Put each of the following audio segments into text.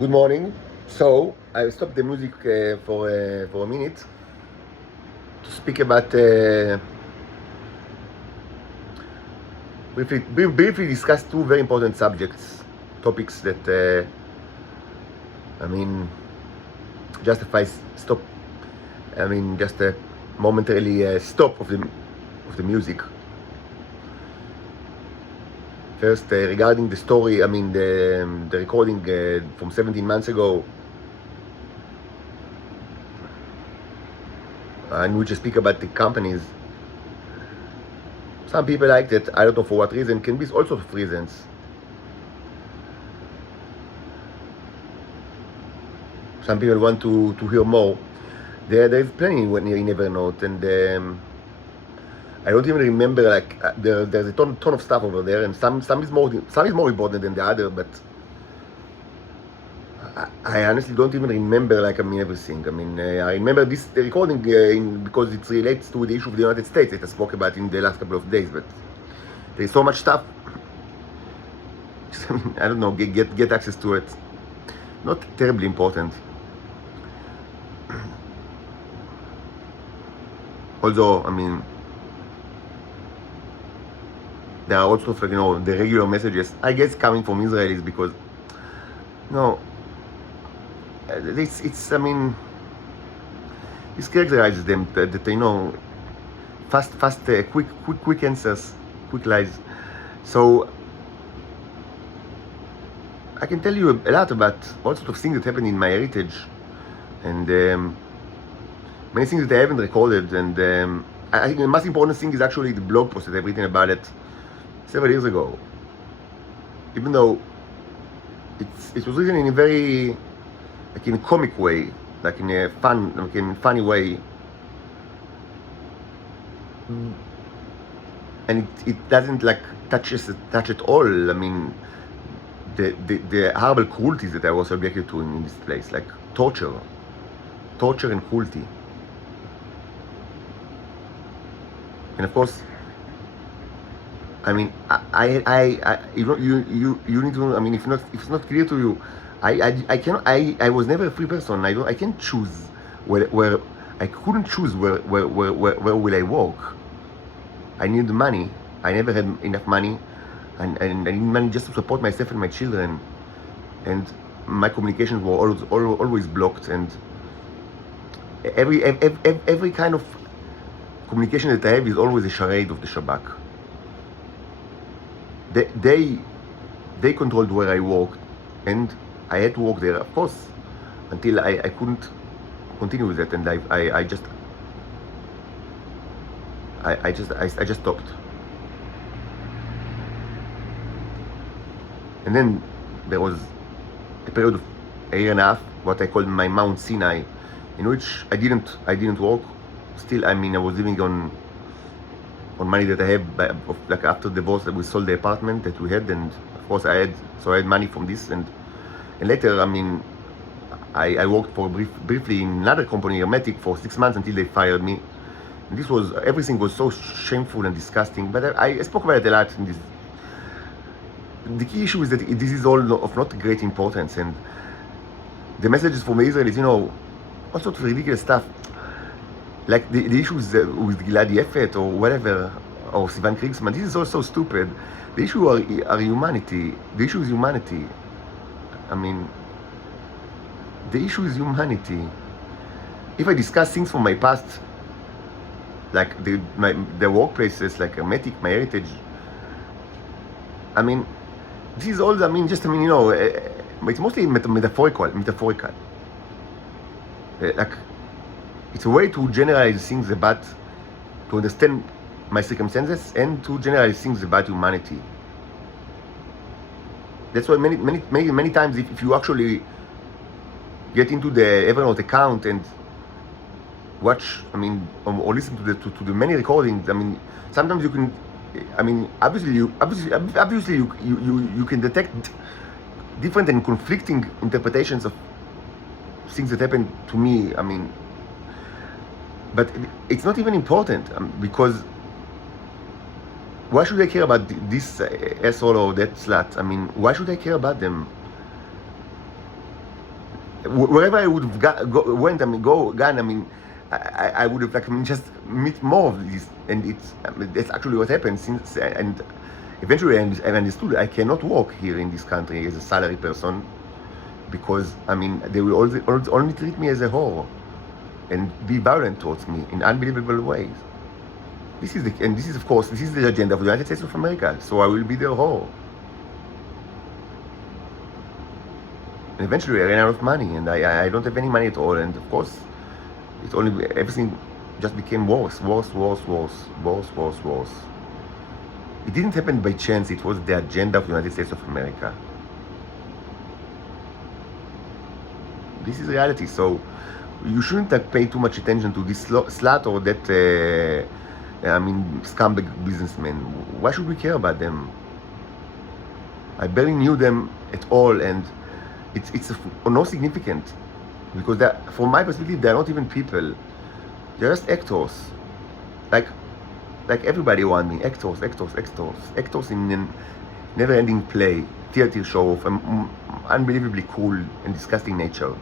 Good morning. So I stopped the music for a minute to speak about briefly discuss two very important topics that I mean justify stop. I mean just a momentarily stop of the music. First, regarding the story, I mean the recording from 17 months ago, in which I speak about the companies. Some people like that, I don't know for what reason, can be all sorts of reasons. Some people want to hear more. There's plenty in Evernote, and I don't even remember, like, there's a ton of stuff over there, and some is more important than the other, but I honestly don't even remember, like, everything. I remember the recording because it relates to the issue of the United States that I spoke about in the last couple of days, but there's so much stuff. I don't know, get access to it. Not terribly important. Although, there are also, the regular messages, I guess, coming from Israelis because, this characterizes them that fast, quick answers, quick lies. So I can tell you a lot about all sorts of things that happened in my heritage, and many things that I haven't recorded. And I think the most important thing is actually the blog post that I've written about it several years ago. Even though it was written in a very, like, in a comic way, like in a funny way, and it doesn't like touch at all. The horrible cruelties that I was subjected to in this place, like torture and cruelty, and of course, I you need to. If it's not clear to you, I cannot. I was never a free person. I can't choose where I couldn't choose where will I work. I need money. I never had enough money, and I need money just to support myself and my children. And my communications were always blocked, and every kind of communication that I have is always a charade of the Shabak. They controlled where I worked, and I had to work there, of course, until I couldn't continue with that, and I just stopped. And then there was a period of a year and a half, what I called my Mount Sinai, in which I didn't work. Still, I was living on money that I have, like after divorce, that we sold the apartment that we had, and of course I had money from this, and later, I worked for briefly in another company, Remake, for 6 months until they fired me. And everything was so shameful and disgusting, but I spoke about it a lot in this. The key issue is that this is all of not great importance, and the messages from Israel is, all sorts of ridiculous stuff. Like the issues with Gilad Yefet or whatever, or Sivan Kriegsman, this is all so stupid. The issue are humanity. The issue is humanity. The issue is humanity. If I discuss things from my past, like the workplaces, like Hermetic, my heritage, this is all, it's mostly metaphorical. Like, it's a way to generalize things to understand my circumstances and to generalize things about humanity. That's why many times, if you actually get into the Evernote account and watch, or listen to the many recordings, sometimes you can, obviously you can detect different and conflicting interpretations of things that happened to me. But it's not even important, because why should I care about this asshole or that slut? Why should I care about them? wherever I would have gone, I mean, I would have, like, I mean, just meet more of this, and that's actually what happened since, and eventually I understood I cannot work here in this country as a salary person, because, I mean, they will only treat me as a whore and be violent towards me in unbelievable ways. This is of course, this is the agenda of the United States of America, so I will be their whore. And eventually I ran out of money, and I don't have any money at all, and of course, it's only, everything just became worse. It didn't happen by chance, it was the agenda of the United States of America. This is reality, so you shouldn't pay too much attention to this slut or that, I mean, scumbag businessman. Why should we care about them? I barely knew them at all, and it's no significant, because from my perspective, they're not even people. They're just actors, like everybody around me. Actors in a never-ending play, theater show of unbelievably cool and disgusting nature.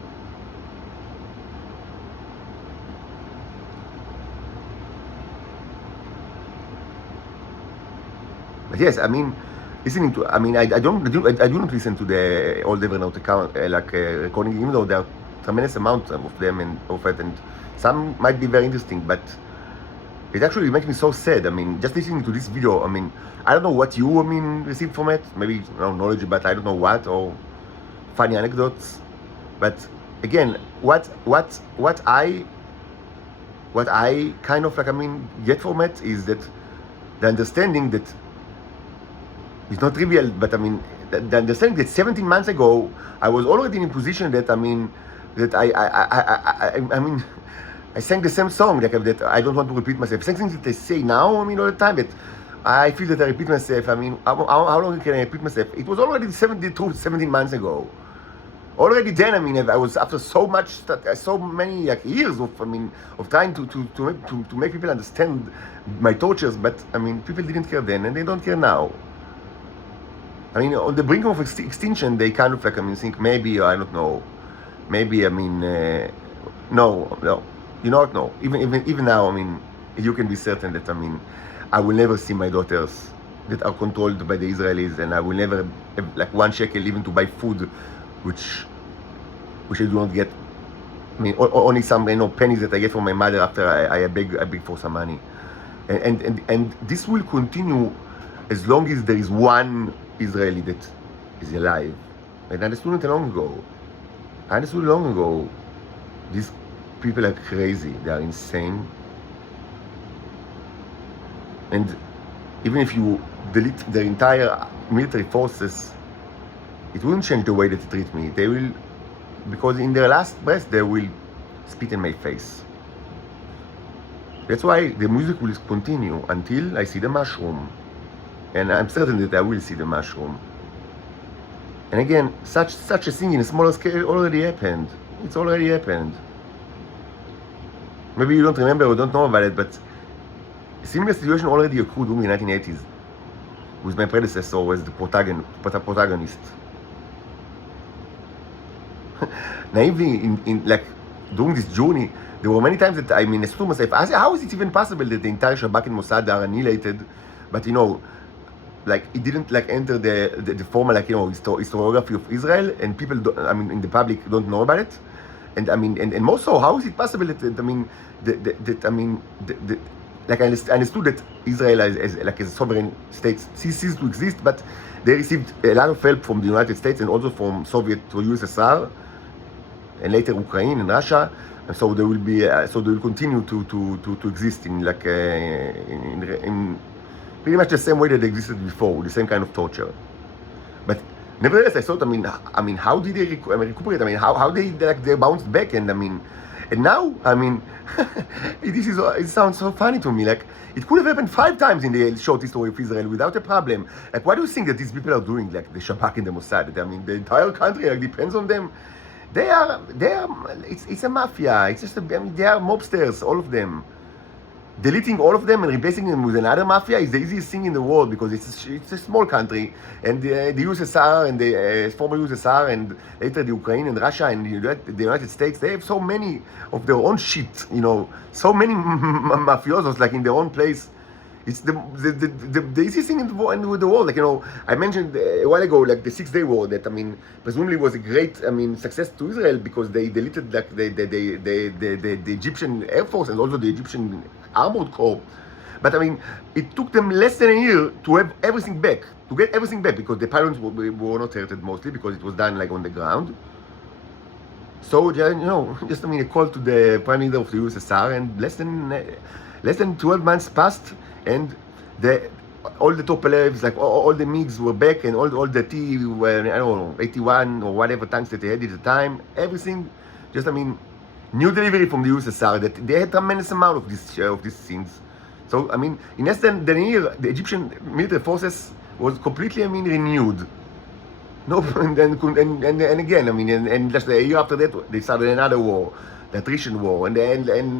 But yes, I mean, listening to, I mean, I do not listen to the all Evernote account, recording, even though there are tremendous amounts of them and of it, and some might be very interesting, but it actually makes me so sad. I mean, just listening to this video, I mean, I don't know what you, I mean, received from it. Maybe, you know, knowledge, but I don't know what, or funny anecdotes. But again, what I kind of, like, I mean, get from it is that the understanding that it's not trivial, but I mean, the understanding that 17 months ago, I was already in a position that, I mean, that I mean, I sang the same song, like, that I don't want to repeat myself. Same things that I say now, I mean, all the time, that I feel that I repeat myself. I mean, how long can I repeat myself? It was already 17 months ago. Already then, I mean, I was, after so many, like, years of, I mean, of trying to make people understand my tortures, but I mean, people didn't care then, and they don't care now. I mean, on the brink of extinction, they kind of, like, I mean, think maybe, I don't know, maybe, I mean, no, you know what, no, even now, I mean, you can be certain that, I mean, I will never see my daughters that are controlled by the Israelis, and I will never have, like, 1 shekel even to buy food, which I do not get. I mean, only some, you know, pennies that I get from my mother after I beg for some money, and this will continue as long as there is one Israeli that is alive. And I understood it long ago. These people are crazy. They are insane. And even if you delete their entire military forces, it wouldn't change the way that they treat me. They will, because in their last breath, they will spit in my face. That's why the music will continue until I see the mushroom. And I'm certain that I will see the mushroom. And again, such a thing in a smaller scale already happened. It's already happened. Maybe you don't remember or don't know about it, but a similar situation already occurred during the 1980s with my predecessor as the protagonist. Naively, in like, during this journey, there were many times that, I mean, I asked myself, how is it even possible that the entire Shabak and Mossad are annihilated, but, you know, like, it didn't, like, enter the formal, like, you know, historiography of Israel, and people, I mean, in the public don't know about it, and I mean, and more so, how is it possible that, I mean, like, I understood that Israel as a sovereign state ceased to exist, but they received a lot of help from the United States and also from Soviet or USSR, and later Ukraine and Russia, and so they will continue to exist in, like, in pretty much the same way that they existed before, the same kind of torture. But nevertheless, I thought, I mean, how did they recuperate? I mean, how they bounced back? And I mean, and now, I mean, it sounds so funny to me. Like, it could have happened 5 times in the short history of Israel without a problem. Like, what do you think that these people are doing? Like, the Shabak and the Mossad. I mean, the entire country, like, depends on them. They are. It's a mafia. It's just. I mean, they are mobsters, all of them. deleting all of them and replacing them with another mafia is the easiest thing in the world, because it's a small country, and the USSR and the former USSR and later the Ukraine and Russia and the United States, they have so many of their own shit, you know, so many mafiosos like in their own place. It's the easiest thing in the world. Like, you know, I mentioned a while ago, like the 6 Day War, that, I mean, presumably was a great, I mean, success to Israel, because they deleted like the Egyptian Air Force and also the Egyptian Armored Corps. But I mean, it took them less than a year to have everything back, to get everything back, because the pilots were not hurted mostly, because it was done like on the ground. So, you know, just, I mean, a call to the Prime Minister of the USSR, and less than 12 months passed, and all the top levels, like all the MiGs were back, and all the T, I don't know, 81 or whatever tanks that they had at the time, everything, just, I mean, new delivery from the USSR, that they had tremendous amount of these things. So, I mean, in less than a year, the Egyptian military forces was completely, I mean, renewed. No, and again, I mean, and just a year after that, they started another war, the attrition war, and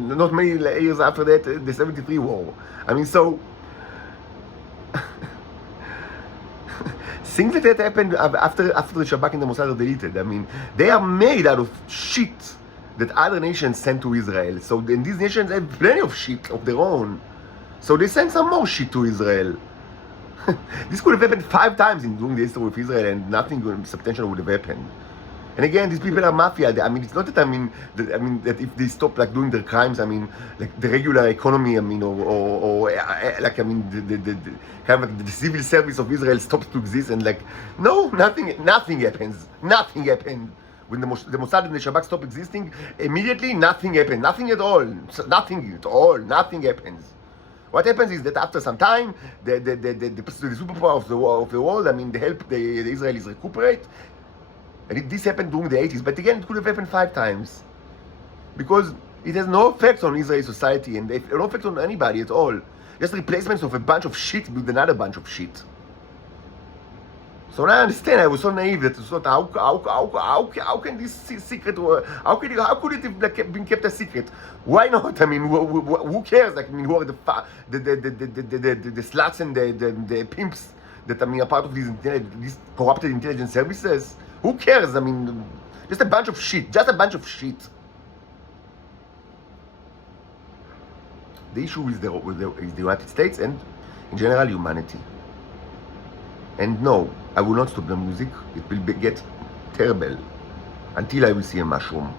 not many years after that, the 73 war. I mean, so things like that happened after the Shabak and the Mossad are deleted. I mean, they are made out of shit that other nations send to Israel. So then these nations have plenty of shit of their own. So they send some more shit to Israel. This could have happened 5 times during the history of Israel, and nothing substantial would have happened. And again, these people are mafia. I mean, it's not that that if they stop like doing their crimes, I mean, like the regular economy, I mean, or like, I mean, the kind of like the civil service of Israel stops to exist, and like, no, nothing happens. Nothing happened. When the Mossad and the Shabak stop existing, immediately nothing happened. Nothing at all. Nothing at all. Nothing happens. What happens is that after some time, the superpower of the world, I mean, they help the Israelis recuperate. And this happened during the 80s, but again, it could have happened 5 times. Because it has no effect on Israeli society, and no effect on anybody at all. Just replacements of a bunch of shit with another bunch of shit. So now I understand, I was so naive that it's not, how can this secret, how could it have been kept a secret? Why not? I mean, who cares? Like, I mean, who are the sluts and the pimps that, I mean, are part of these corrupted intelligence services? Who cares? I mean, just a bunch of shit. Just a bunch of shit. The issue is the United States and, in general, humanity. And no, I will not stop the music. It will get terrible until I will see a mushroom.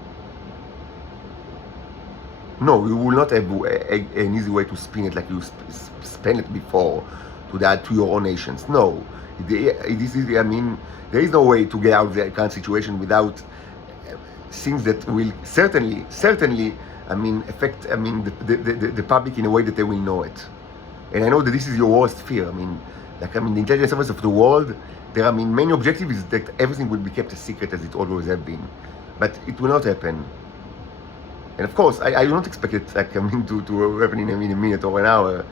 No, you will not have an easy way to spin it like you spun it before to your own nations. No, this is, I mean, there is no way to get out of the current situation without things that will certainly, I mean, affect, I mean, the public in a way that they will know it. And I know that this is your worst fear. I mean, like, I mean, the intelligence service of the world, their, I mean, main objective is that everything will be kept a secret as it always has been. But it will not happen. And of course, I do not expect it, like, I mean, to happen in a minute or an hour.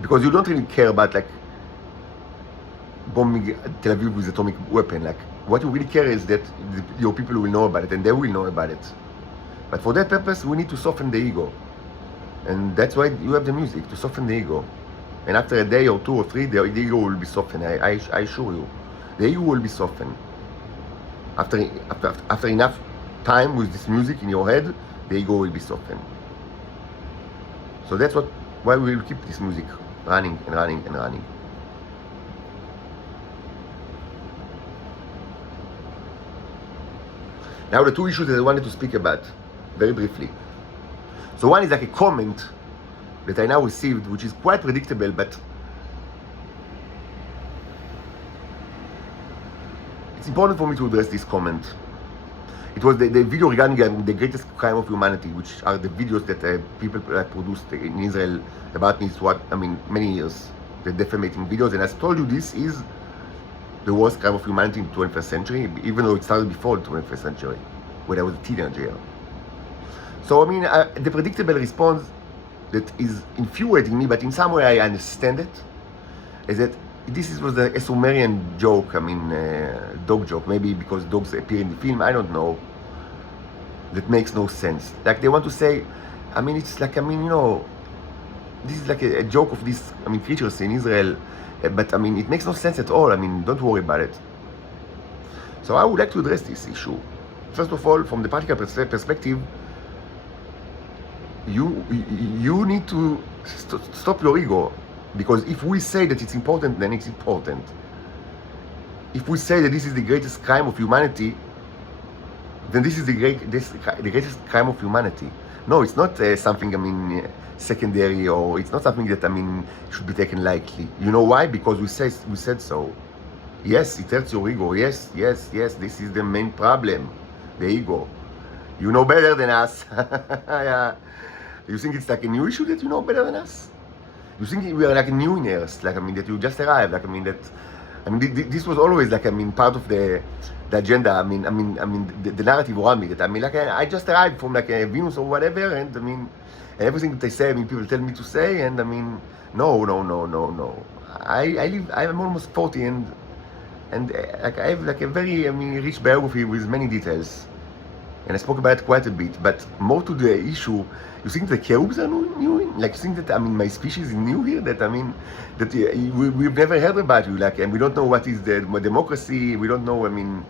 Because you don't really care about, like, bombing Tel Aviv with atomic weapon. Like, what you really care is that your people will know about it, and they will know about it. But for that purpose, we need to soften the ego. And that's why you have the music, to soften the ego. And after a day or 2 or 3, the ego will be softened. I assure you, the ego will be softened. After enough time with this music in your head, the ego will be softened. So that's why we will keep this music running and running and running. Now the 2 issues that I wanted to speak about, very briefly. So one is like a comment that I now received, which is quite predictable, but it's important for me to address this comment. It was the video regarding the greatest crime of humanity, which are the videos that people produced in Israel about me, many years, the defamating videos. And as I told you, this is the worst crime of humanity in the 21st century, even though it started before the 21st century, when I was a teenager. So, I mean, the predictable response that is infuriating me, but in some way I understand it, is that this was a Sumerian joke, I mean, dog joke, maybe because dogs appear in the film, I don't know, that makes no sense. Like, they want to say, I mean, it's like, I mean, you know, this is like a joke of these, I mean, creatures in Israel, but I mean, it makes no sense at all. I mean, don't worry about it. So I would like to address this issue. First of all, from the practical perspective, you need to stop your ego, because if we say that it's important, then it's important. If we say that this is the greatest crime of humanity, then this is the greatest crime of humanity. No, it's not something, I mean, secondary, or it's not something that, I mean, should be taken lightly. You know why? Because we said so. Yes, it hurts your ego. Yes, this is the main problem, the ego. You know better than us. Yeah. You think it's like a new issue that you know better than us? You think we are like new in Earth, like, I mean, that you just arrived, like, I mean, this was always, like, I mean, part of the agenda. I mean, the narrative around me, that, I mean, like, I just arrived from, like, a Venus or whatever, and, I mean, and everything that I say, I mean, people tell me to say, and, I mean, no. I'm almost 40, and like, I have, like, a very, I mean, rich biography with many details. And I spoke about it quite a bit, but more to the issue, you think the cherubs are new? Like, you think that, I mean, my species is new here? That, I mean, that we've never heard about you, like, and we don't know what is the democracy, we don't know, I mean,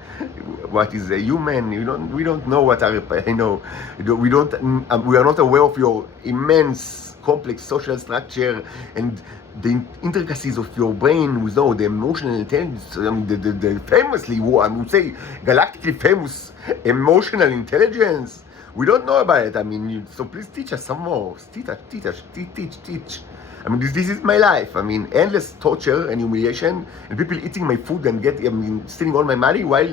what is a human, we don't know what are, you know, we are not aware of your immense, complex social structure, and the intricacies of your brain, with the emotional intelligence, I mean, the famously, I would say, galactically famous emotional intelligence. We don't know about it. I mean, so please teach us some more. Teach. I mean, this is my life. I mean, endless torture and humiliation, and people eating my food and stealing all my money while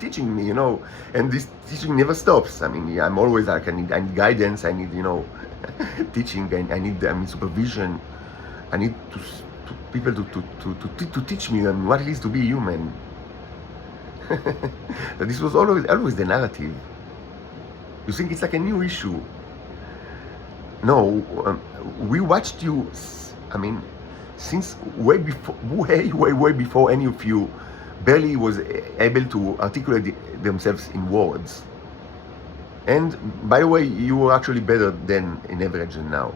teaching me, you know. And this teaching never stops. I mean, I'm always like, I need guidance. I need, you know, teaching. I need, supervision. I need people to teach me what it is to be human. But this was always the narrative. You think it's like a new issue? No, we watched you, I mean, since way before any of you barely was able to articulate themselves in words. And by the way, you were actually better than in average now.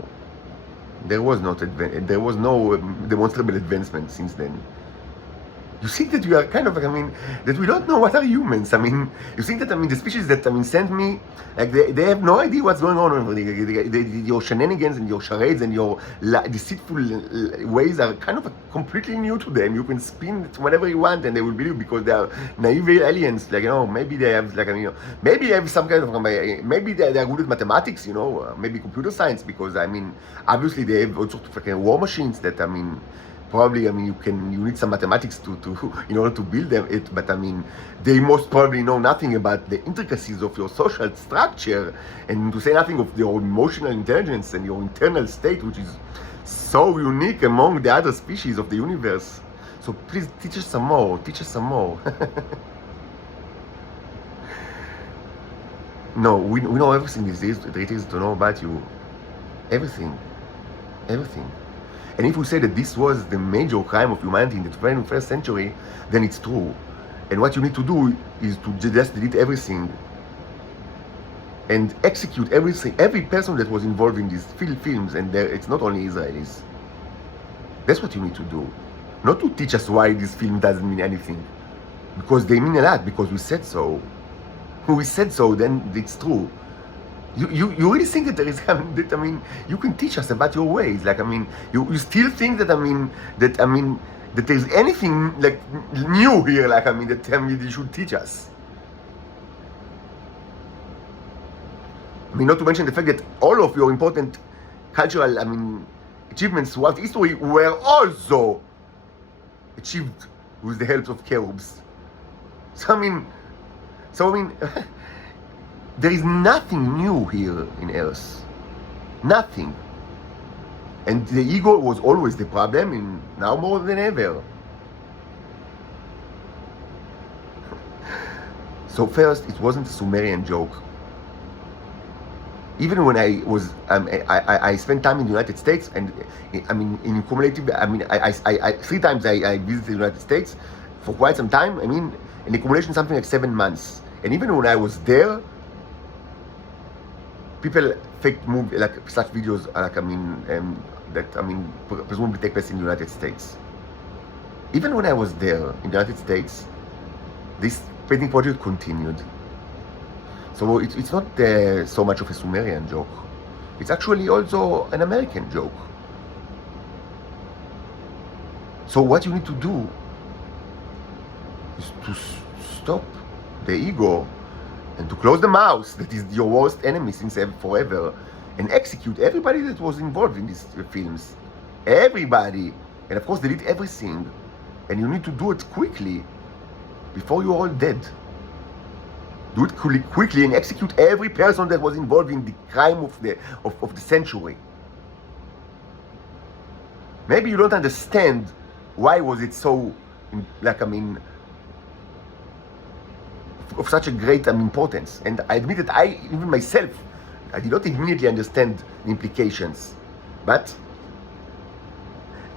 There was no demonstrable advancement since then. You think that you are kind of like, I mean, that we don't know what are humans. I mean, you think that, I mean, the species that, I mean, sent me, like, they have no idea what's going on over there. Your shenanigans and your charades and your deceitful ways are kind of completely new to them. You can spin it whatever you want and they will believe, because they are naive aliens. Like, you know, maybe they have, like, I mean, maybe they have some kind of, maybe they are good at mathematics, you know, maybe computer science, because, I mean, obviously they have all sorts of, like, war machines that, I mean, probably, I mean, you need some mathematics to in order to build it, but I mean, they most probably know nothing about the intricacies of your social structure, and to say nothing of your emotional intelligence and your internal state, which is so unique among the other species of the universe. So please teach us some more. No, we know everything there is to know about you. Everything. And if we say that this was the major crime of humanity in the 21st century, then it's true. And what you need to do is to just delete everything and execute everything, every person that was involved in these films, and it's not only Israelis. That's what you need to do. Not to teach us why this film doesn't mean anything. Because they mean a lot, because we said so. When we said so, then it's true. You really think that there is, I mean, you can teach us about your ways. Like, I mean, you still think that, that there's anything, like, new here, like, that, you should teach us. Not to mention the fact that all of your important cultural, achievements throughout history were also achieved with the help of cherubs. So, there is nothing new here in Earth. Nothing. And the ego was always the problem, and now more than ever. So first, it wasn't a Sumerian joke. Even when I was, I spent time in the United States, and in cumulative, I 3 times I visited the United States for quite some time. In accumulation, something like 7 months. And even when I was there, people fake move like such videos like presumably take place in the United States. Even when I was there in the United States, this painting project continued. So it's not so much of a Sumerian joke. It's actually also an American joke. So what you need to do is to stop the ego and to close the mouth that is your worst enemy since forever, and execute everybody that was involved in these films. Everybody. And of course delete everything. And you need to do it quickly before you're all dead. Do it quickly and execute every person that was involved in the crime of the century. Maybe you don't understand why was it so, of such a great importance. And I admit that even myself, I did not immediately understand the implications. But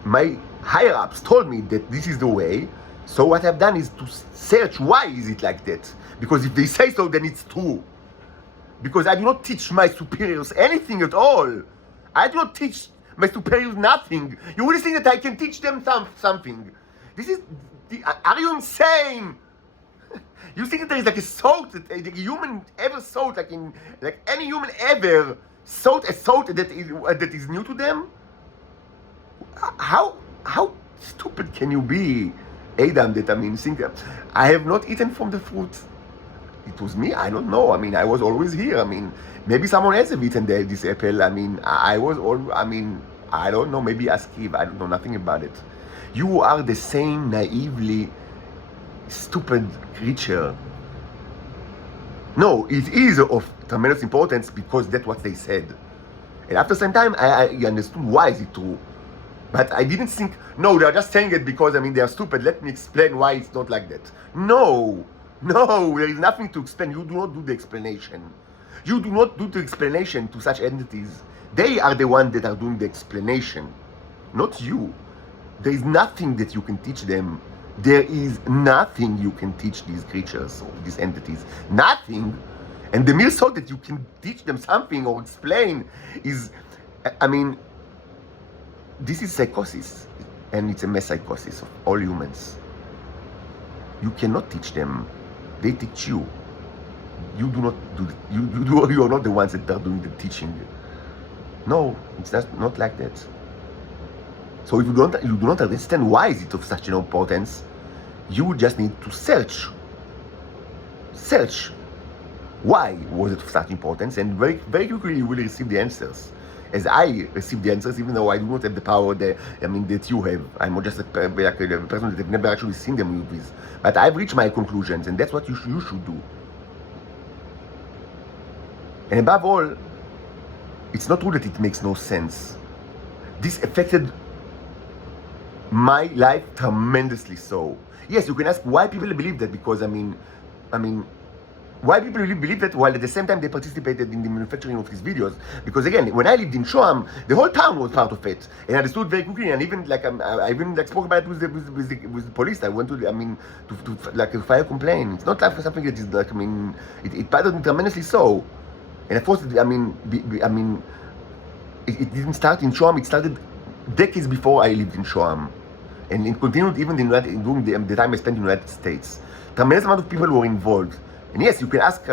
my higher-ups told me that this is the way. So what I've done is to search why is it like that. Because if they say so, then it's true. Because I do not teach my superiors anything at all. I do not teach my superiors nothing. You really think that I can teach them something? Are you insane? You think that there is like a thought that a human ever thought, like any human ever thought a thought that is new to them? How stupid can you be, Adam? Think that I have not eaten from the fruit. It was me. I don't know. I was always here. Maybe someone else have eaten this apple. I was all. I don't know. Maybe ask Eve. I don't know nothing about it. You are the same naively stupid creature. No, it is of tremendous importance because that's what they said. And after some time, I understood why is it true. But I didn't think, no, they're just saying it because, they are stupid. Let me explain why it's not like that. No, there is nothing to explain. You do not do the explanation. You do not do the explanation to such entities. They are the ones that are doing the explanation, not you. There is nothing that you can teach them. There is nothing you can teach these creatures or these entities. Nothing. And the mere thought that you can teach them something or explain is, this is psychosis, and it's a mass psychosis of all humans. You cannot teach them. They teach you. You do not do it. You are not the ones that are doing the teaching. No, it's not like that. So if you do not understand why is it of such an importance, you just need to search. Search. Why was it of such importance? And very, very quickly you will receive the answers. As I receive the answers, even though I do not have the power that you have. I'm just a person that have never actually seen the movies. But I've reached my conclusions, and that's what you should do. And above all, it's not true that it makes no sense. This affected my life tremendously so. Yes, you can ask why people believe that, because why people really believe that while at the same time they participated in the manufacturing of these videos. Because again, when I lived in Shoam, the whole town was part of it, and I understood very quickly. And even I even spoke about it with the police. I went to to file a complaint. It's not like something that is it bothered me tremendously so. And of course, it didn't start in Shoam. It started decades before I lived in Shoam, and it continued even during the time I spent in the United States. Tremendous amount of people were involved. And yes, you can ask,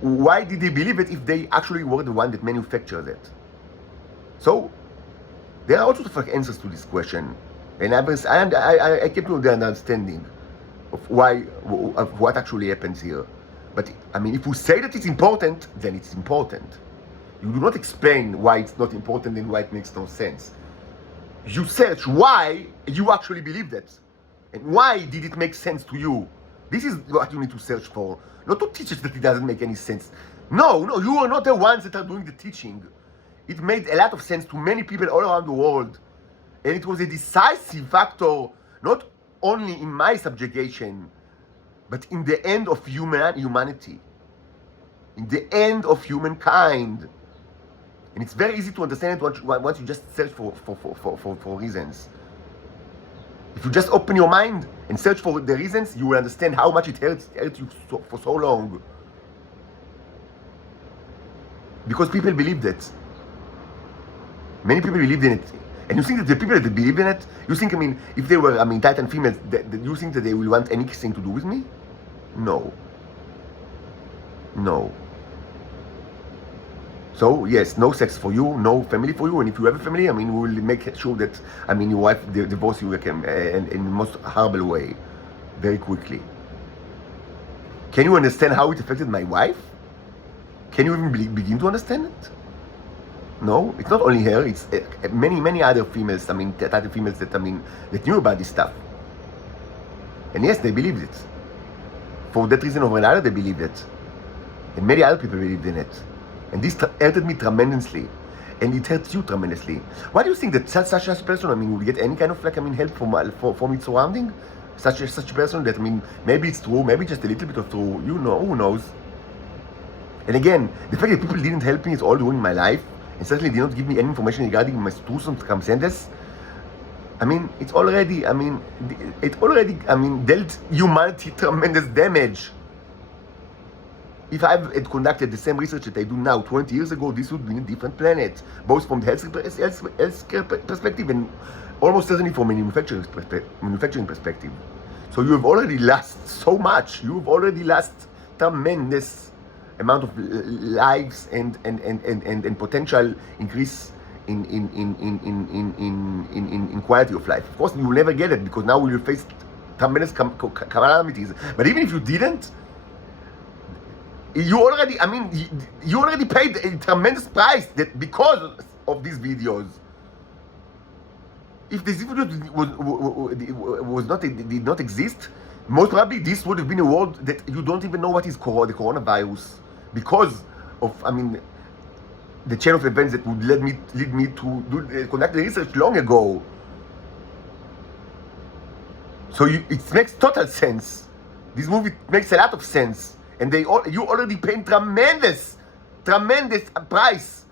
why did they believe it if they actually were the one that manufactured it? So, there are all sorts of answers to this question. And I came to the understanding of what actually happens here. But, if you say that it's important, then it's important. You do not explain why it's not important and why it makes no sense. You search why you actually believe that. And why did it make sense to you? This is what you need to search for. Not to teach us that it doesn't make any sense. No, you are not the ones that are doing the teaching. It made a lot of sense to many people all around the world. And it was a decisive factor, not only in my subjugation, but in the end of humanity. In the end of humankind. And it's very easy to understand it once you just search for reasons. If you just open your mind and search for the reasons, you will understand how much it hurt you for so long. Because people believe that. Many people believed in it. And you think that the people that believe in it, you think, I mean, if they were, I mean, Titan females, you think that they will want anything to do with me? No. No. So, yes, no sex for you, no family for you, and if you have a family, I mean, we will make sure that, I mean, your wife divorce you in the most horrible way, very quickly. Can you understand how it affected my wife? Can you even begin to understand it? No, it's not only her, it's many other females, I mean, other females that, I mean, that knew about this stuff. And yes, they believed it. For that reason or another, they believed it. And many other people believed in it. And this hurted me tremendously. And it hurts you tremendously. Why do you think that such a person, I mean, will get any kind of, like, I mean, help from its surrounding? Such a person that, I mean, maybe it's true, maybe just a little bit of true, you know, who knows? And again, the fact that people didn't help me is all during my life, and certainly did not give me any information regarding my true circumstances, I mean, it already, I mean, dealt humanity tremendous damage. If I had conducted the same research that I do now 20 years ago, this would be a different planet, both from the healthcare perspective and almost certainly from a manufacturing perspective. So you have already lost so much. You have already lost tremendous amount of lives and potential increase in quality of life. Of course, you will never get it because now you will face tremendous calamities. But even if you didn't, you already, I mean, you already paid a tremendous price that because of these videos. If this video did not exist, most probably this would have been a world that you don't even know what is the coronavirus, because of, I mean, the chain of events that would lead me to conduct the research long ago. So it makes total sense. This movie makes a lot of sense. And you already paid tremendous price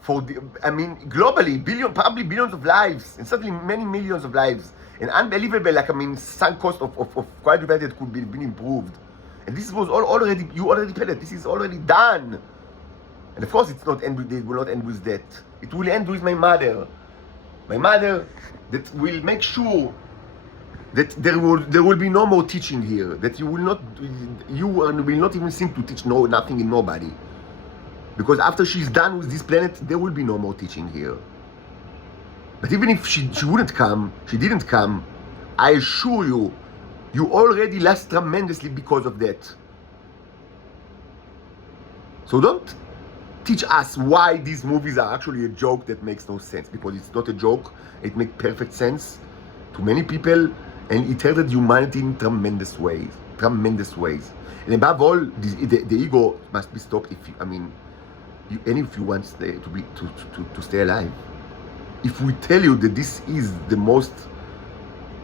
for the, I mean, globally, probably billions of lives, and certainly many millions of lives. An unbelievable, like, I mean, sunk cost of quality of life that could be improved. And this was already, you already paid it. This is already done. And of course, it will not end with that. It will end with my mother. My mother that will make sure that there will be no more teaching here. That you will not even think to teach nothing and nobody. Because after she's done with this planet, there will be no more teaching here. But even if she didn't come, I assure you, you already lost tremendously because of that. So don't teach us why these movies are actually a joke that makes no sense. Because it's not a joke, it makes perfect sense to many people, and it hurted humanity in tremendous ways. And above all, the ego must be stopped if you want to stay alive. If we tell you that this is the most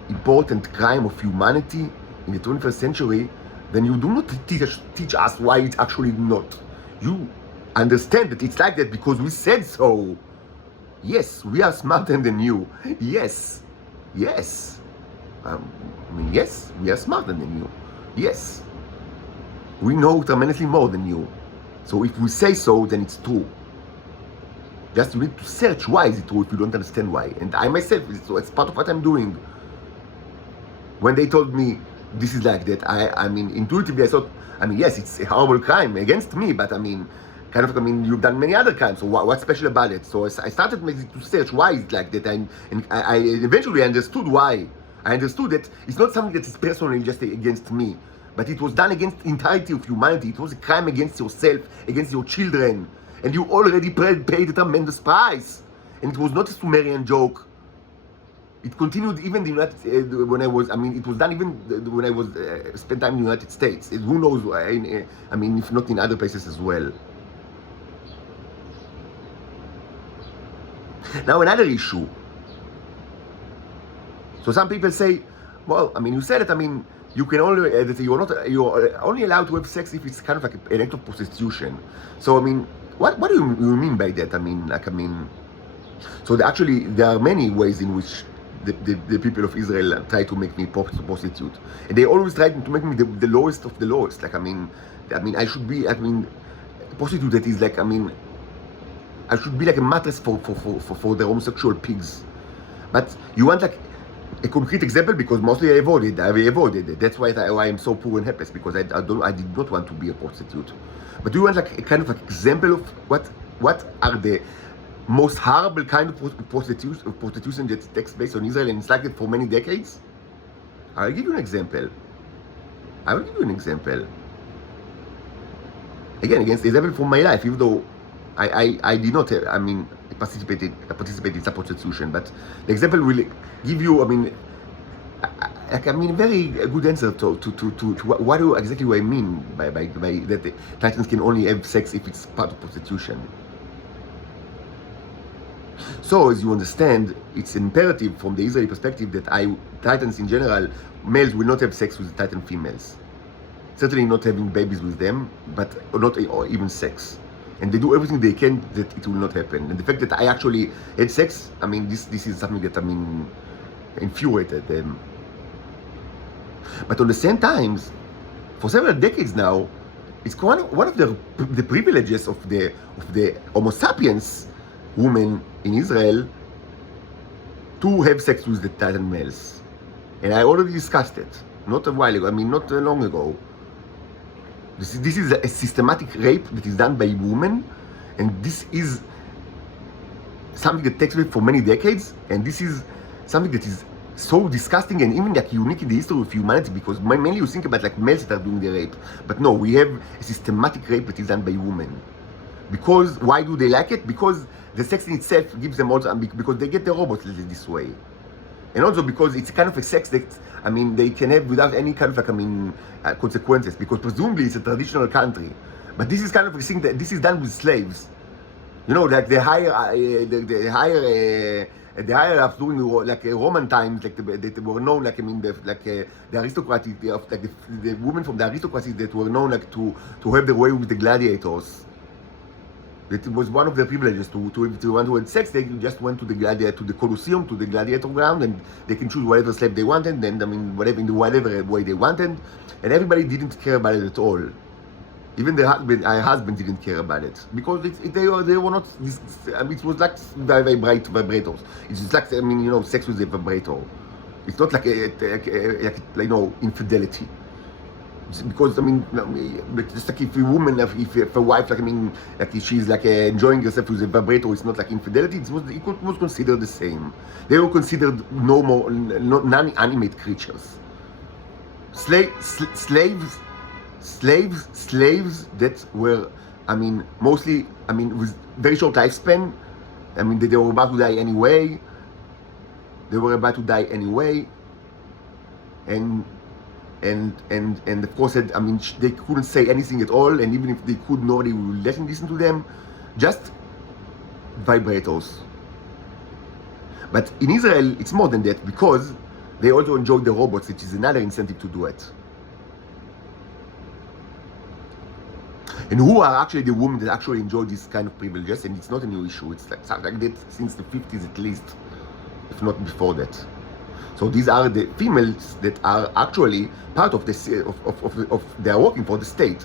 important crime of humanity in the 21st century, then you do not teach us why it's actually not. You understand that it's like that because we said so. Yes, we are smarter than you. Yes. Yes, we are smarter than you. Yes. We know tremendously more than you. So if we say so, then it's true. Just you need to search why is it true if you don't understand why. And I myself, it's part of what I'm doing. When they told me this is like that, I mean, intuitively I thought, yes, it's a horrible crime against me, but you've done many other crimes, so what's special about it? So I started to search why it's like that, and I eventually understood why. I understood that it's not something that is personally just against me, but it was done against the entirety of humanity. It was a crime against yourself, against your children, and you already paid a tremendous price. And it was not a Sumerian joke. It continued even when I was, it was done even when I was spent time in the United States. And who knows, if not in other places as well. Now another issue. So some people say, well, you said it, you can only, you're only allowed to have sex if it's kind of like an act of prostitution. So, what do you mean by that? So actually, there are many ways in which the people of Israel try to make me prostitute. And they always try to make me the lowest of the lowest. I should be, prostitute that is like, I should be like a mattress for the homosexual pigs. But you want like a concrete example, because mostly I avoided it. That's why I am so poor and helpless, because I did not want to be a prostitute. But do you want like a kind of like example of what are the most horrible kind of prostitution that takes place in Israel, and it's like it for many decades? I'll give you an example. Again, against the example from my life, even though I did not have, participated in some prostitution, but the example will give you, very good answer to what exactly I mean by that the Titans can only have sex if it's part of prostitution. So, as you understand, it's imperative from the Israeli perspective that Titans in general, males will not have sex with Titan females. Certainly not having babies with them, but not or even sex. And they do everything they can that it will not happen. And the fact that I actually had sex, this is something that infuriated them. But on the same time, for several decades now, it's one of the privileges of the Homo sapiens women in Israel to have sex with the Titan males. And I already discussed it, not a while ago, not long ago. This is a systematic rape that is done by women, and this is something that takes place for many decades, and this is something that is so disgusting and even like unique in the history of humanity, because mainly you think about like males that are doing the rape, but no, we have a systematic rape that is done by women. Because why do they like it? Because the sex in itself gives them also, because they get the robots this way, and also because it's kind of a sex that they can have without any kind of consequences, because presumably it's a traditional country. But this is kind of a thing that this is done with slaves. Like the higher up during like Roman times, like they were known the aristocracy, the women from the aristocracy that were known to have their way with the gladiators. It was one of their privileges to want to have sex. They just went to the Colosseum, to the gladiator ground, and they can choose whatever slave they wanted, and whatever way they wanted, and everybody didn't care about it at all. Even the husband didn't care about it, because they were not. It was like vibrators. It's just like sex with a vibrator. It's not like infidelity. Because just like if a woman, if a wife, if she's enjoying herself with a vibrator, it's not like infidelity. It was considered the same. They were considered non-animate creatures. Slaves that were, mostly, with very short lifespan. They were about to die anyway. And of course, they couldn't say anything at all, and even if they could, nobody would let them listen to them. Just vibrators. But in Israel, it's more than that, because they also enjoy the robots, which is another incentive to do it. And who are actually the women that actually enjoy this kind of privileges? And it's not a new issue. It's like something like that since the 50s at least, if not before that. So these are the females that are actually part of they are working for the state.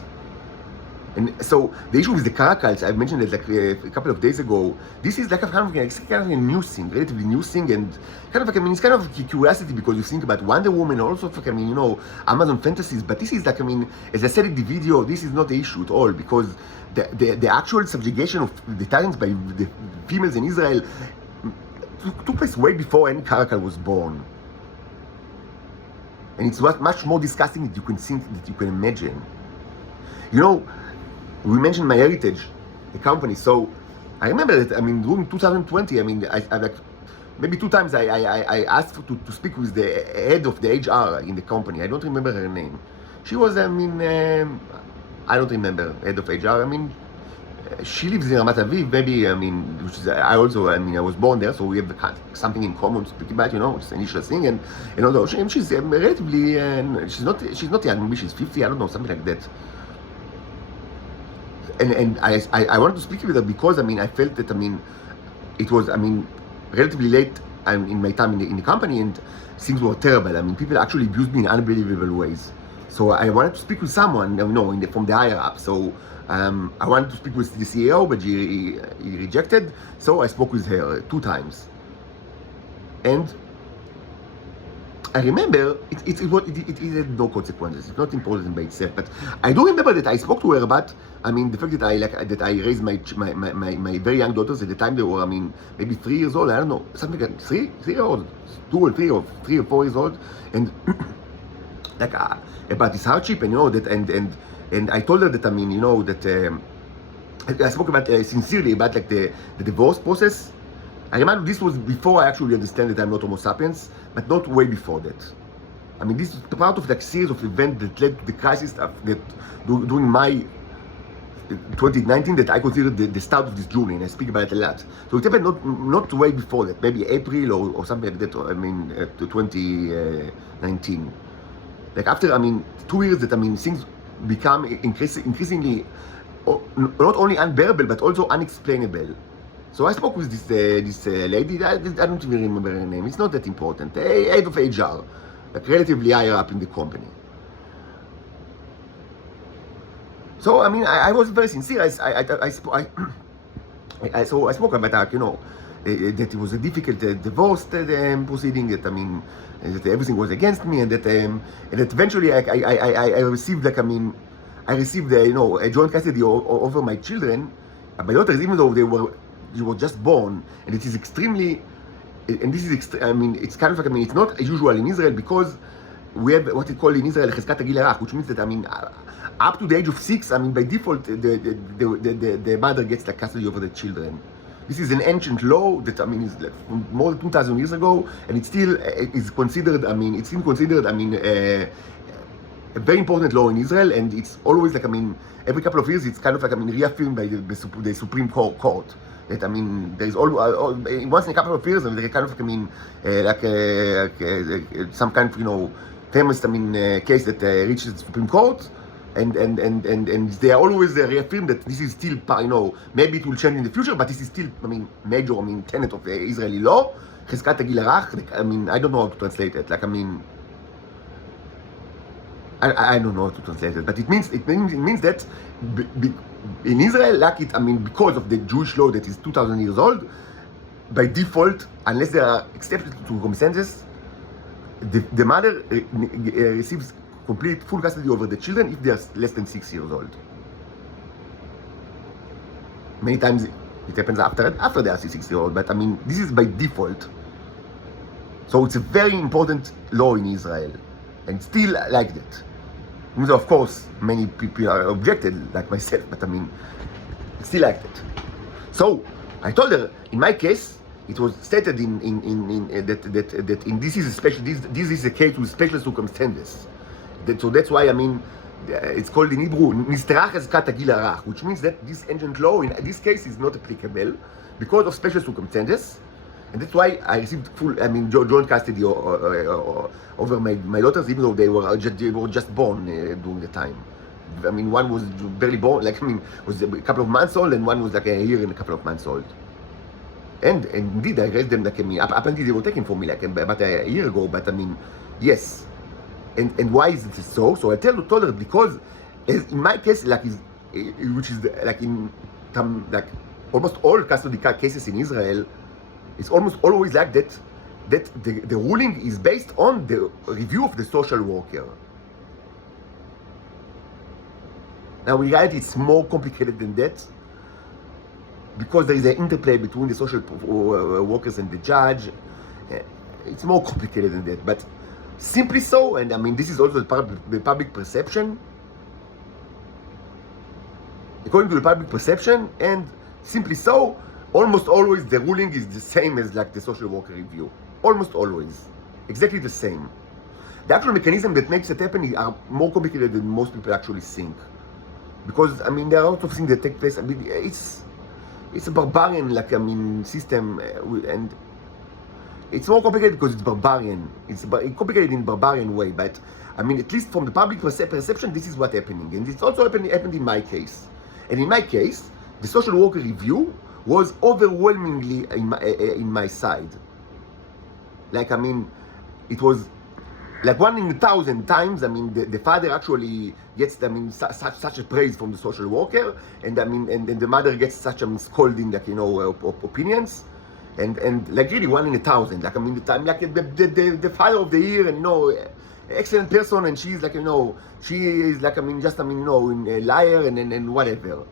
And so the issue with the caracals, I mentioned it a couple of days ago. This is kind of a new thing, relatively new thing, and kind of it's kind of curiosity, because you think about Wonder Woman, also Amazon fantasies. But this is as I said in the video, this is not the issue at all, because the actual subjugation of the Titans by the females in Israel took place way before any caracal was born. And it's much more disgusting than you can think, that you can imagine. We mentioned MyHeritage, the company. So I remember that, during 2020, maybe 2 times I asked to speak with the head of the HR in the company. I don't remember her name. She was, I don't remember, head of HR. She lives in Ramat Aviv, maybe, which is, I was born there, so we have something in common to speak about, it's an initial thing, and although she's relatively, she's not young, maybe she's 50, I don't know, something like that. And I wanted to speak with her because, I felt that, it was, relatively late in my time in the company, and things were terrible. People actually abused me in unbelievable ways. So I wanted to speak with someone, from the higher up. So I wanted to speak with the CEO, but he rejected. So I spoke with her 2 times, and I remember it had no consequences. It's not important by itself, but I do remember that I spoke to her about, the fact that I raised my very young daughters. At the time they were, maybe 3 years old. I don't know, something like 3 years old, 2 or 3 or 4 years old, and about this hardship, and and I told her that that I spoke about sincerely about the divorce process. I remember this was before I actually understand that I'm not Homo sapiens, but not way before that. This is part of the series of events that led to the crisis that during my 2019 that I consider the start of this journey, and I speak about it a lot. So it happened not way before that, maybe April or something like that. 2019. Like after 2 years that things become increasingly not only unbearable but also unexplainable. So I spoke with this lady. I don't even remember her name. It's not that important. Head of HR, like relatively higher up in the company. So I was very sincere. So I spoke about that it was a difficult divorce proceeding. That that everything was against me, and that eventually I received I received a joint custody over my children, my daughters, even though they were just born, and it is extremely, and this is it's kind of it's not usual in Israel, because we have what we call in Israel cheskat hagil harach, which means that up to the age of 6, by default the mother gets the custody over the children. This is an ancient law that is like from more than 2,000 years ago, and it still is considered. It's still considered. A very important law in Israel, and it's always like every couple of years it's kind of like reaffirmed by the Supreme Court. That there is once in a couple of years there is kind of some kind of famous case that reaches the Supreme Court. And they are always reaffirm that this is still, maybe it will change in the future, but this is still, major, tenet of Israeli law. Cheskat hagil harach. I don't know how to translate it. I don't know how to translate it, but it means that in Israel, because of the Jewish law that is 2,000 years old, by default, unless they are accepted to consensus, the mother receives complete full custody over the children if they are less than 6 years old. Many times it happens after they are 6 years old, but this is by default. So it's a very important law in Israel, and still like that. Of course, many people are objected, like myself, but it's still like that. So I told her, in my case, it was stated in that in this is a case with special circumstances. So that's why it's called in Hebrew nistra cheskat hagil harach, which means that this ancient law in this case is not applicable because of special circumstances, and that's why I received full joint custody over my daughters, even though they were just born during the time. One was barely born, was a couple of months old, and one was like a year and a couple of months old. And indeed, I raised them up until they were taken from me about a year ago. But yes. And why is it so? So I told her because, in my case, which is in almost all custody cases in Israel, it's almost always like that. That the ruling is based on the review of the social worker. Now, in reality, it's more complicated than that, because there is an interplay between the social workers and the judge. It's more complicated than that, but simply so, and this is also the public perception. According to the public perception, and simply so, almost always the ruling is the same as the social worker review. Almost always. Exactly the same. The actual mechanism that makes it happen are more complicated than most people actually think. Because, there are a lot of things that take place. It's a barbarian, system, and it's more complicated because it's barbarian. It's complicated in barbarian way, but at least from the public perception, this is what's happening, and it's also happened in my case. And in my case, the social worker review was overwhelmingly in my side. It was like 1 in 1,000 times, I mean, the father actually gets, I mean, such a praise from the social worker, and I mean, and the mother gets such a scolding, like, you know, opinions, and like really 1 in 1,000, like, I mean, the time, like the father of the year, and you know, excellent person, and she's like, you know, she is like, I mean, just, I mean, you know, a liar and whatever.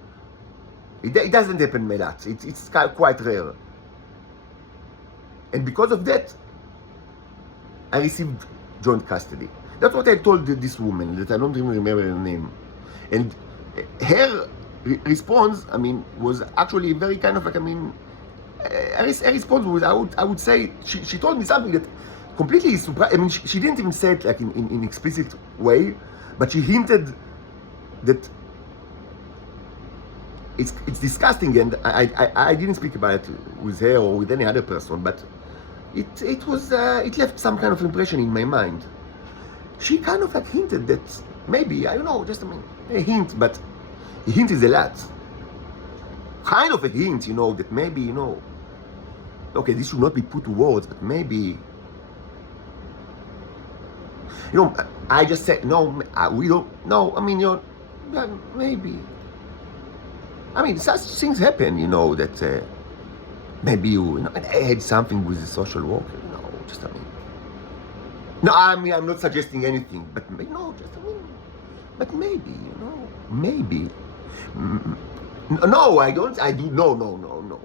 It doesn't happen a lot. It's quite rare, and because of that, I received joint custody. That's what I told this woman, that I don't even remember her name. And her response, I mean, was actually very kind of like, I mean, her response was, I would say, she told me something that completely surprised. I mean, she didn't even say it like in explicit way, but she hinted that it's disgusting, and I didn't speak about it with her or with any other person, but it left some kind of impression in my mind. She kind of like hinted that maybe, I don't know, just, I mean, a hint, but a hint is a lot. Kind of a hint, you know, that maybe, you know, okay, this should not be put to words, but maybe, you know, I just said, no, we don't, no, I mean, you know, maybe. I mean, such things happen, you know, that maybe you know, I had something with the social worker, you know, just, I mean, no, I mean, I'm not suggesting anything, but, you know, just, I mean, but maybe, you know, maybe. No, I don't, I do, no.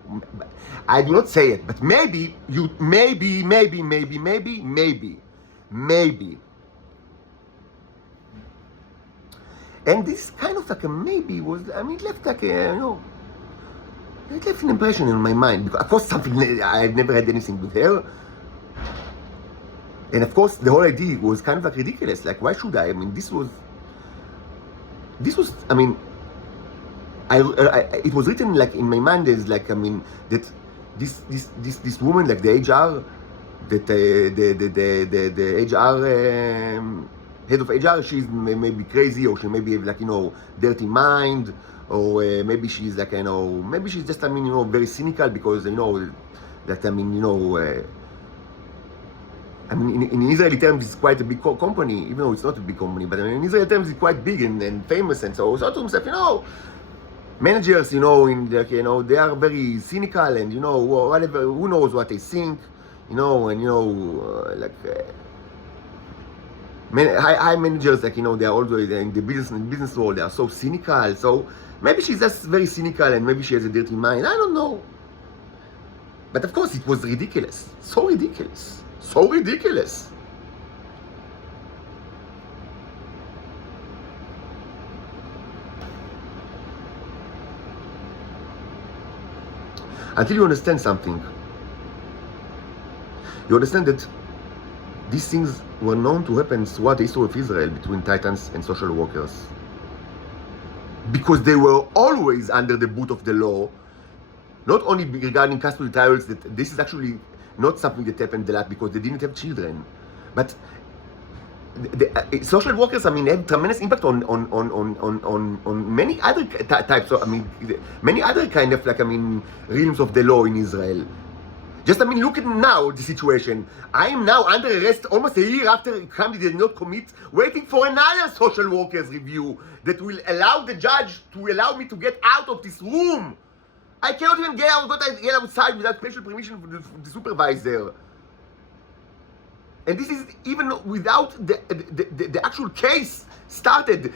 I do not say it, but maybe, maybe. And this kind of like a maybe was, I mean, it left like a, you know, it left an impression in my mind. Because, of course, something, I've never had anything with her. And of course, the whole idea was kind of like ridiculous. Like, why should I? I mean, this was, I mean, it was written like in my mind as like, I mean, that this woman, like the HR, that the HR, head of HR, she's maybe crazy, or she maybe have like, you know, dirty mind, or maybe she's like, you know, maybe she's just, I mean, you know, very cynical, because, you know, that, I mean, you know, I mean, in Israeli terms, it's quite a big company, even though it's not a big company, but I mean, in Israeli terms, it's quite big and famous, and so I thought to myself, you know, managers, you know, like, you know, they are very cynical, and, you know, whatever, who knows what they think, you know, and, you know, like, high managers, like, you know, they are always in the business world, they are so cynical, so maybe she's just very cynical, and maybe she has a dirty mind, I don't know. But of course, it was ridiculous, so ridiculous. Until you understand something. You understand that these things were known to happen throughout the history of Israel between titans and social workers. Because they were always under the boot of the law, not only regarding custody trials, that this is actually not something that happened a lot because they didn't have children, but the social workers, I mean, have tremendous impact on many other types of, I mean, many other kind of, like, I mean, realms of the law in Israel. Just, I mean, look at now the situation. I am now under arrest almost a year after a crime did not commit, waiting for another social workers review that will allow the judge to allow me to get out of this room. I cannot even get outside without special permission from the supervisor. And this is even without the actual case started,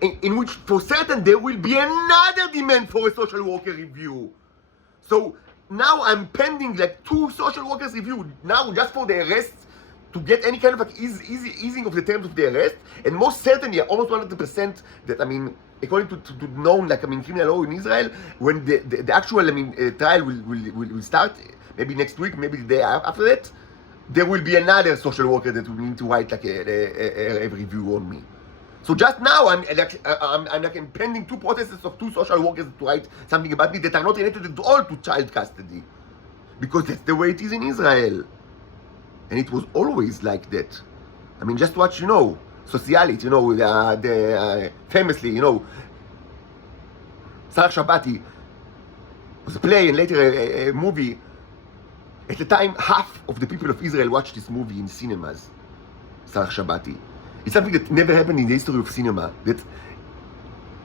in which for certain there will be another demand for a social worker review. So now I'm pending like 2 social workers review now just for the arrest, to get any kind of like easing of the terms of the arrest. And most certainly, almost 100% that, I mean, according to known, like, I mean, criminal law in Israel, when the actual, I mean, trial will start, maybe next week, maybe the day after that, there will be another social worker that will need to write like a review on me. So just now, I'm like pending 2 processes of 2 social workers to write something about me that are not related at all to child custody, because that's the way it is in Israel, and it was always like that. I mean, just watch, you know, Sociality, you know, famously, you know, Sallah Shabati was a play and later a movie. At the time, half of the people of Israel watched this movie in cinemas. Sallah Shabati. It's something that never happened in the history of cinema. That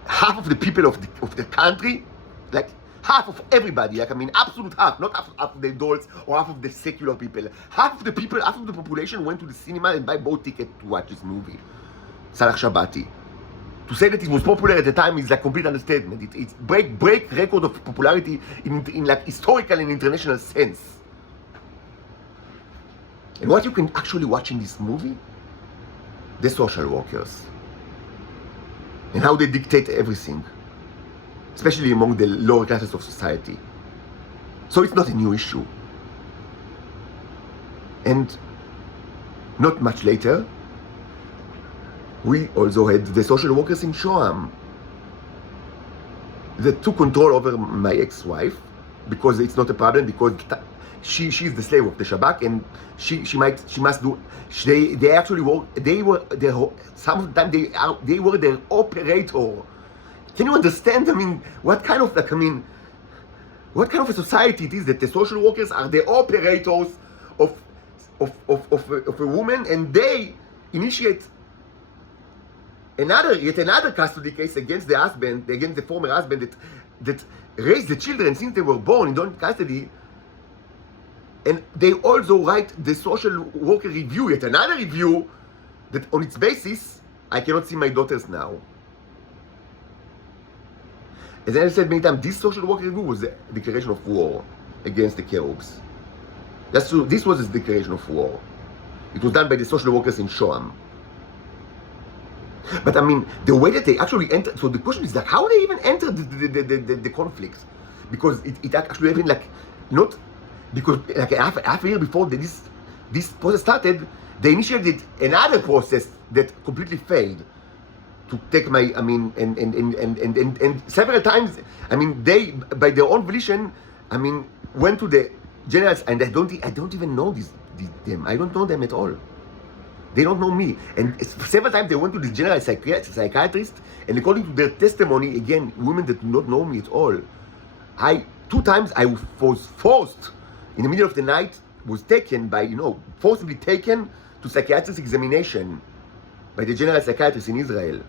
half of the people of the country, like half of everybody, like I mean absolute half, not half of the adults or half of the secular people. Half of the people, half of the population went to the cinema and buy both tickets to watch this movie, Sallah Shabati. To say that it was popular at the time is like complete understatement. It's break record of popularity in like historical and international sense. And what you can actually watch in this movie, the social workers and how they dictate everything, especially among the lower classes of society. So it's not a new issue. And not much later, we also had the social workers in Shoam that took control over my ex-wife, because it's not a problem, because she's the slave of the Shabak, and she must do. They actually were some of the time they were their operator. Can you understand? I mean, what kind of a society it is that the social workers are the operators of a woman, and they initiate yet another custody case against the husband, against the former husband that raised the children since they were born in joint custody. And they also write the social worker review, yet another review, that on its basis, I cannot see my daughters now. As I said many times, this social worker review was a declaration of war against the cherubs. This was a declaration of war. It was done by the social workers in Shoam. But I mean, the way that they actually entered, so the question is like, how they even entered the conflict? Because it actually happened like, not, because like half a year before this process started, they initiated another process that completely failed to take my, I mean, and several times, I mean, they, by their own volition, I mean, went to the generals, and I don't even know them. I don't know them at all. They don't know me. And several times they went to the general psychiatrist, and according to their testimony, again, women that do not know me at all, 2 times I was forced, in the middle of the night, was taken by, forcibly taken to psychiatrist examination by the general psychiatrist in Israel.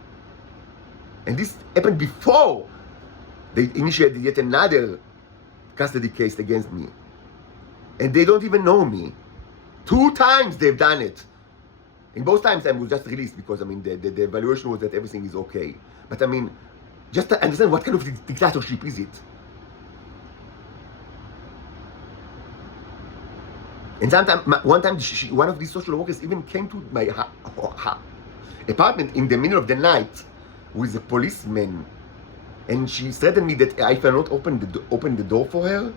And this happened before they initiated yet another custody case against me. And they don't even know me. 2 times they've done it. In both times I was just released because, I mean, the evaluation was that everything is okay. But I mean, just to understand what kind of dictatorship is it. And one time, one of these social workers even came to my apartment in the middle of the night with a policeman, and she threatened me that if I not open the door for her,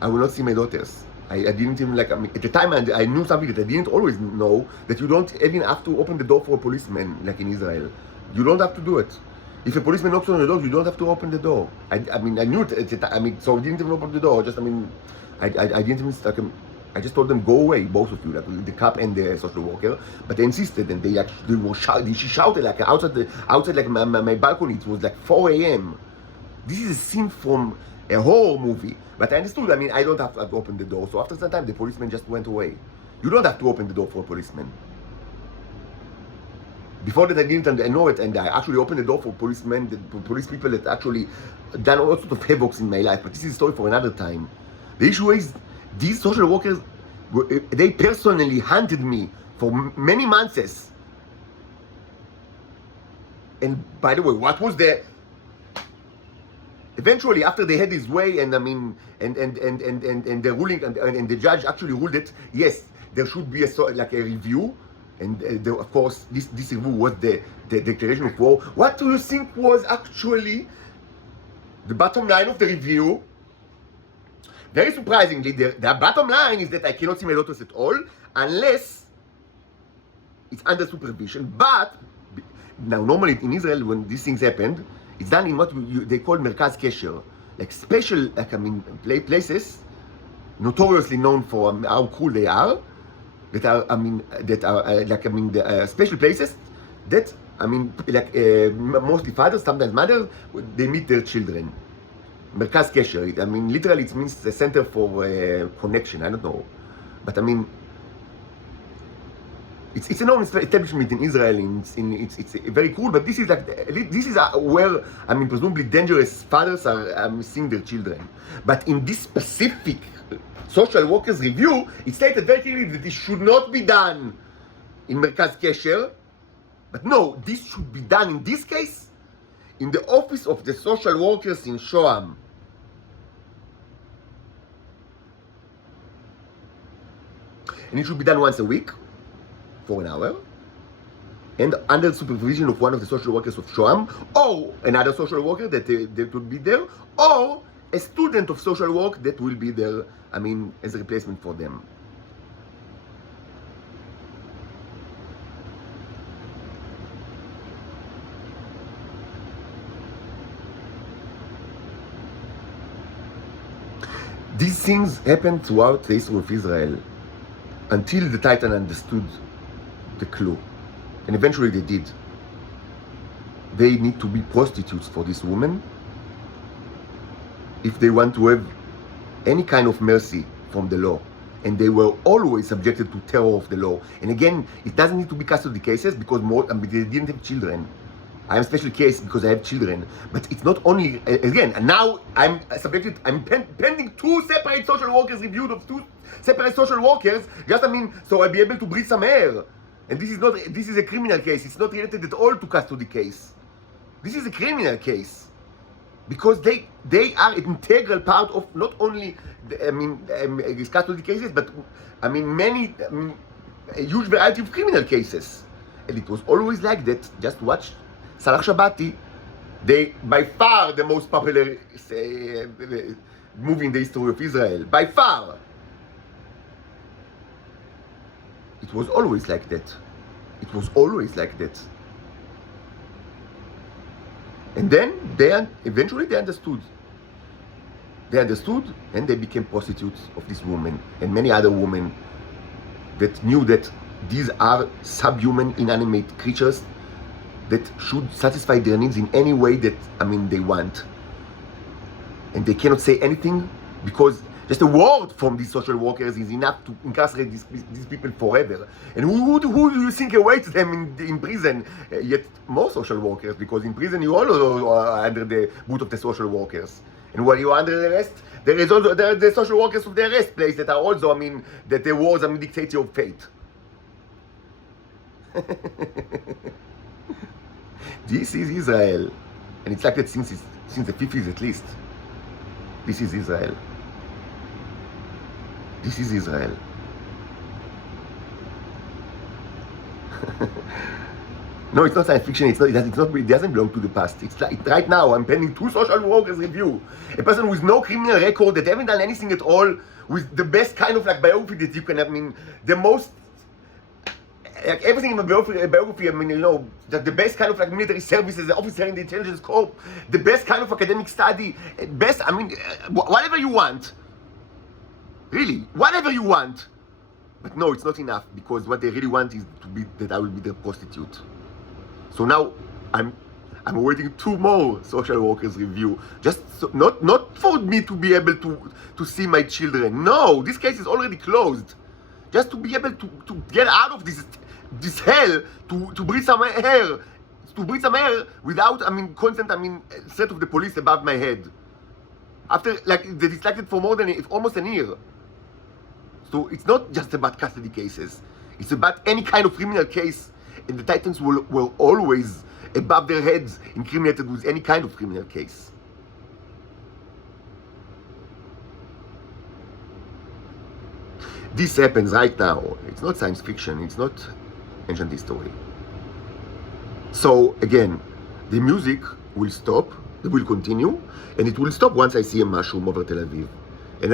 I will not see my daughters. I didn't even like, I mean, at the time I knew something that I didn't always know, that you don't even have to open the door for a policeman, like in Israel. You don't have to do it. If a policeman knocks on the door, you don't have to open the door. I mean, I knew it at the time, I mean, so I didn't even open the door. Just, I mean, I didn't even, like, I just told them, go away, both of you, like the cop and the social worker. But they insisted, and they actually were shouting. She shouted like outside like my balcony. It was like 4 a.m. This is a scene from a horror movie. But I understood. I mean, I don't have to open the door. So after some time, the policeman just went away. You don't have to open the door for a policeman. Before that, I didn't know it, and I actually opened the door for policemen, police people that actually done all sorts of havocs in my life. But this is a story for another time. The issue is, these social workers, they personally hunted me for many months. And by the way, what was the... Eventually, after they had his way, and I mean, and the ruling, and the judge actually ruled that, yes, there should be a review. And of course, this review was the declaration of war. What do you think was actually the bottom line of the review? Very surprisingly, the bottom line is that I cannot see my daughters at all unless it's under supervision. But now, normally in Israel, when these things happened, it's done in what they call Merkaz Kesher, like special, like I mean, places notoriously known for how cool they are. That are, I mean, the special places that, I mean, like mostly fathers, sometimes mothers, they meet their children. Merkaz Kesher, I mean, literally it means the center for connection, I don't know. But I mean, It's a known establishment in Israel. It's very cool, but this is where presumably dangerous fathers are seeing their children. But in this specific social workers review, it stated very clearly that it should not be done in Merkaz Kesher. But no, this should be done in this case in the office of the social workers in Shoam. And it should be done once a week for an hour, and under the supervision of one of the social workers of Shoam, or another social worker that will be there, or a student of social work that will be there, as a replacement for them. These things happened throughout the history of Israel until the Titan understood the clue, and eventually they did. They need to be prostitutes for this woman if they want to have any kind of mercy from the law, and they were always subjected to terror of the law. And again, it doesn't need to be custody cases because they didn't have children. I am a special case because I have children, but it's not only, again, and now I'm pending two separate social workers reviewed of two separate social workers, so I'll be able to breathe some air. And this is a criminal case. It's not related at all to custody case. This is a criminal case because they are an integral part of not only custody cases, but a huge variety of criminal cases. And it was always like that. Just watch Sallah Shabati. They by far the most popular movie in the history of Israel. By far. It was always like that. It was always like that. And then eventually they understood. They understood, and they became prostitutes of this woman and many other women that knew that these are subhuman, inanimate creatures that should satisfy their needs in any way that they want. And they cannot say anything because just a word from these social workers is enough to incarcerate these people forever. And who do you think awaits them in prison? Yet more social workers, because in prison you all are under the boot of the social workers. And while you're under arrest, there is also the social workers of the arrest place that are also, that the wars dictate your fate. This is Israel. And it's like that since the 50s at least. This is Israel. This is Israel. No, it's not science fiction. It doesn't belong to the past. It's like right now. I'm pending two social workers review. A person with no criminal record that haven't done anything at all, with the best kind of biography that you can. The most everything in my biography. The best kind of military services, the officer in the intelligence corps, the best kind of academic study, best. Whatever you want. Really, whatever you want. But no, it's not enough, because what they really want is that I will be the prostitute. So now I'm awaiting two more social workers review. Just not for me to be able to see my children. No, this case is already closed. Just to be able to get out of this hell, to breathe some air. To breathe some air without constant threat of the police above my head. After they distracted for more than almost a year. So it's not just about custody cases. It's about any kind of criminal case. And the Titans were always above their heads, incriminated with any kind of criminal case. This happens right now. It's not science fiction. It's not ancient history. So again, the music will stop. It will continue. And it will stop once I see a mushroom over Tel Aviv. And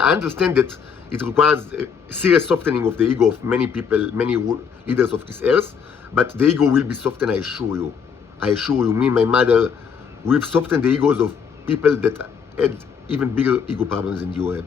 I understand that it requires a serious softening of the ego of many people, many leaders of this earth. But the ego will be softened, I assure you. I assure you, me and my mother, we've softened the egos of people that had even bigger ego problems than you have.